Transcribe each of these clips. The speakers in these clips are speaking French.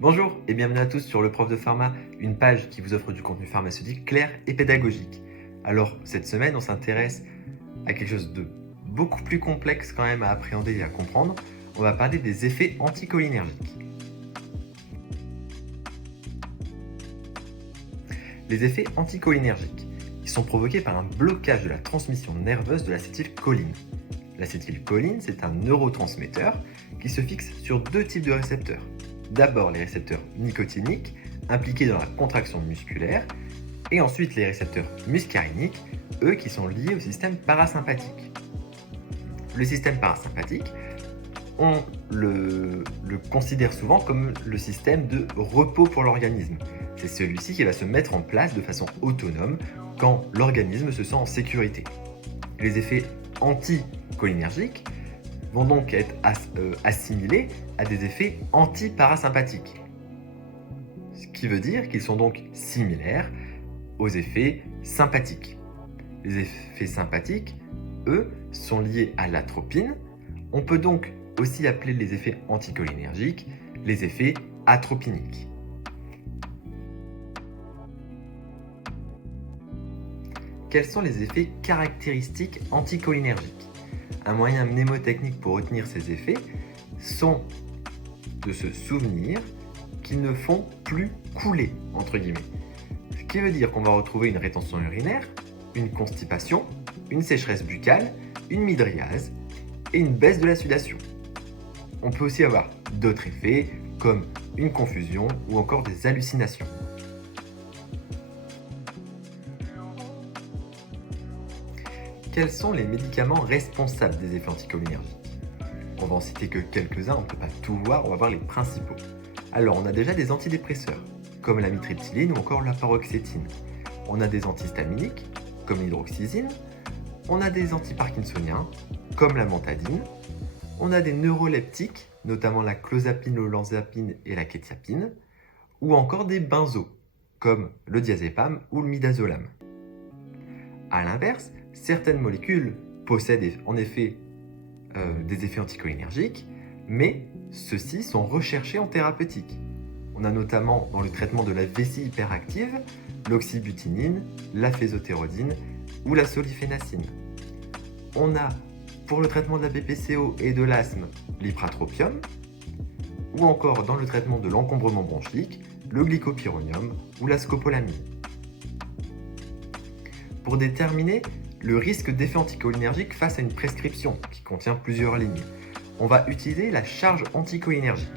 Bonjour et bienvenue à tous sur Le Prof de Pharma, une page qui vous offre du contenu pharmaceutique clair et pédagogique. Alors, cette semaine, on s'intéresse à quelque chose de beaucoup plus complexe quand même à appréhender et à comprendre. On va parler des effets anticholinergiques. Les effets anticholinergiques, ils sont provoqués par un blocage de la transmission nerveuse de l'acétylcholine. L'acétylcholine, c'est un neurotransmetteur qui se fixe sur deux types de récepteurs. D'abord les récepteurs nicotiniques, impliqués dans la contraction musculaire, et ensuite les récepteurs muscariniques, eux qui sont liés au système parasympathique. Le système parasympathique, on le considère souvent comme le système de repos pour l'organisme. C'est celui-ci qui va se mettre en place de façon autonome quand l'organisme se sent en sécurité. Les effets anticholinergiques vont donc être assimilés à des effets antiparasympathiques. Ce qui veut dire qu'ils sont donc similaires aux effets sympathiques. Les effets sympathiques, eux, sont liés à l'atropine. On peut donc aussi appeler les effets anticholinergiques les effets atropiniques. Quels sont les effets caractéristiques anticholinergiques ? Un moyen mnémotechnique pour retenir ces effets sont de se souvenir qu'ils ne font plus couler, entre guillemets. Ce qui veut dire qu'on va retrouver une rétention urinaire, une constipation, une sécheresse buccale, une mydriase et une baisse de la sudation. On peut aussi avoir d'autres effets comme une confusion ou encore des hallucinations. Quels sont les médicaments responsables des effets anticholinergiques ? On va en citer que quelques-uns, on ne peut pas tout voir, on va voir les principaux. Alors, on a déjà des antidépresseurs, comme la mitriptyline ou encore la paroxétine. On a des antihistaminiques, comme l'hydroxyzine. On a des antiparkinsoniens, comme la mentadine. On a des neuroleptiques, notamment la clozapine, l'olanzapine et la quetiapine. Ou encore des benzos, comme le diazépam ou le midazolam. A l'inverse, certaines molécules possèdent en effet des effets anticholinergiques, mais ceux-ci sont recherchés en thérapeutique. On a notamment dans le traitement de la vessie hyperactive l'oxybutinine, la fésotérodine ou la solifénacine. On a pour le traitement de la BPCO et de l'asthme l'ipratropium, ou encore dans le traitement de l'encombrement bronchique le glycopyrronium ou la scopolamine. Pour déterminer le risque d'effet anticholinergique face à une prescription qui contient plusieurs lignes, on va utiliser la charge anticholinergique.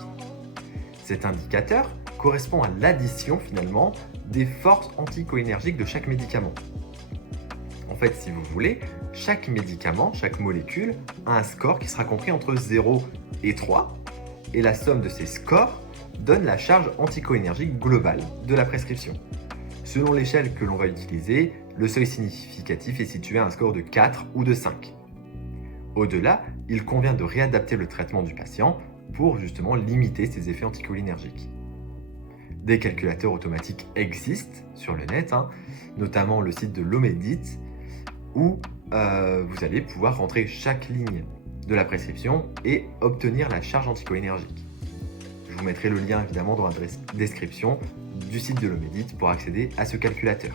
Cet indicateur correspond à l'addition finalement des forces anticholinergiques de chaque médicament. En fait, si vous voulez, chaque médicament, chaque molécule a un score qui sera compris entre 0 et 3, et la somme de ces scores donne la charge anticholinergique globale de la prescription. Selon l'échelle que l'on va utiliser, le seuil significatif est situé à un score de 4 ou de 5. Au-delà, il convient de réadapter le traitement du patient pour justement limiter ces effets anticholinergiques. Des calculateurs automatiques existent sur le net, notamment le site de l'Omedit, où vous allez pouvoir rentrer chaque ligne de la prescription et obtenir la charge anticholinergique. Je vous mettrai le lien évidemment dans la description du site de l'Omedit pour accéder à ce calculateur.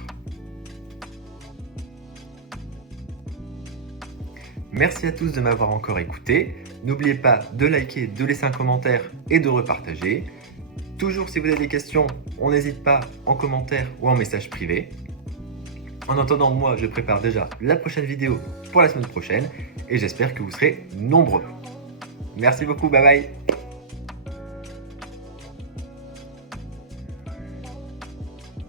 Merci à tous de m'avoir encore écouté. N'oubliez pas de liker, de laisser un commentaire et de repartager. Toujours si vous avez des questions, on n'hésite pas en commentaire ou en message privé. En attendant, moi je prépare déjà la prochaine vidéo pour la semaine prochaine et j'espère que vous serez nombreux. Merci beaucoup, bye bye.